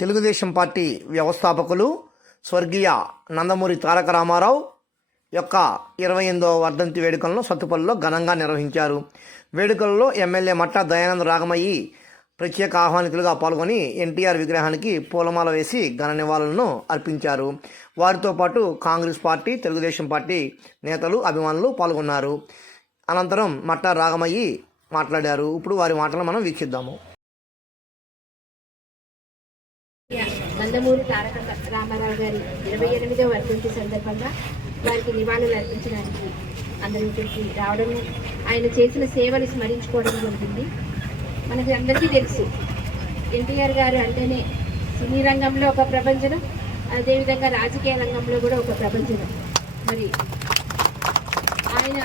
Telugu Desam party వ్యవస్థాపకులు స్వర్గీయ నందమూరి తారక రామారావు యొక్క ఇరవై ఎనిమిదవ వర్ధంతి వేడుకలను సత్తుపల్లిలో ఘనంగా నిర్వహించారు. వేడుకల్లో ఎమ్మెల్యే మట్ట దయానంద రాగమయ్యి ప్రత్యేక ఆహ్వానితులుగా పాల్గొని ఎన్టీఆర్ విగ్రహానికి పూలమాల వేసి ఘన నివాళులను అర్పించారు. వారితో పాటు కాంగ్రెస్ పార్టీ తెలుగుదేశం పార్టీ నేతలు అభిమానులు పాల్గొన్నారు. అనంతరం మట్ట రాగమయ్యి మాట్లాడారు. ఇప్పుడు వారి మాటలు మనం వీక్షిద్దాము. నందమూరి తారక రామారావు గారి ఇరవై ఎనిమిదవ వర్ధంతి సందర్భంగా వారికి నివాళులు అర్పించడానికి అందరూ ఇక్కడికి రావడం ఆయన చేసిన సేవలు స్మరించుకోవడం జరిగింది. మనకి అందరికీ తెలుసు ఎన్టీఆర్ గారు అంటేనే సినీ రంగంలో ఒక ప్రపంచం అదేవిధంగా రాజకీయ రంగంలో కూడా ఒక ప్రపంచం మరి ఆయన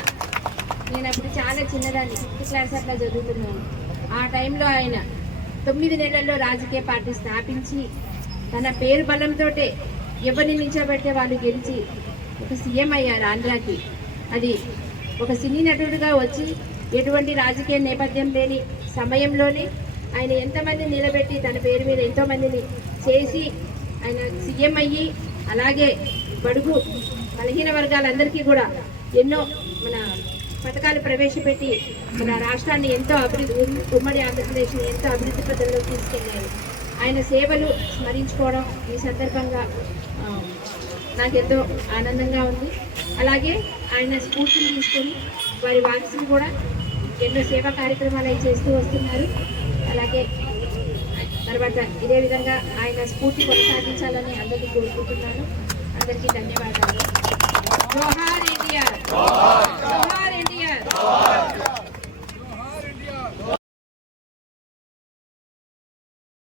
నేను అప్పుడు చాలా చిన్నదాన్ని ఫిఫ్త్ క్లాస్ అట్లా చదువుతున్నాను. ఆ టైంలో ఆయన తొమ్మిది నెలల్లో రాజకీయ పార్టీ స్థాపించి తన పేరు బలంతో ఎవరిని నిల్చోబెడితే వాళ్ళు గెలిచి ఒక సీఎం అయ్యారు ఆంధ్రాకి. అది ఒక సినీ నటుడుగా వచ్చి ఎటువంటి రాజకీయ నేపథ్యం లేని సమయంలోనే ఆయన ఎంతమంది నిలబెట్టి తన పేరు మీద ఎంతోమందిని చేసి ఆయన సీఎం అయ్యి అలాగే బడుగు బలహీన వర్గాలందరికీ కూడా ఎన్నో మన పథకాలు ప్రవేశపెట్టి మన రాష్ట్రాన్ని ఎంతో అభివృద్ధి ఉమ్మడి ఆంధ్రప్రదేశ్ని ఎంతో అభివృద్ధి పథంలో తీసుకెళ్ళారు. ఆయన సేవలు స్మరించుకోవడం ఈ సందర్భంగా నాకెంతో ఆనందంగా ఉంది. అలాగే ఆయన స్ఫూర్తిని తీసుకొని వారి వారసులు కూడా ఎన్నో సేవా కార్యక్రమాలు అవి చేస్తూ వస్తున్నారు. అలాగే తర్వాత ఇదే విధంగా ఆయన స్ఫూర్తి కొనసాగించాలని అందరికీ కోరుకుంటున్నాను. అందరికీ ధన్యవాదాలు. జోహార్ ఎన్టీఆర్.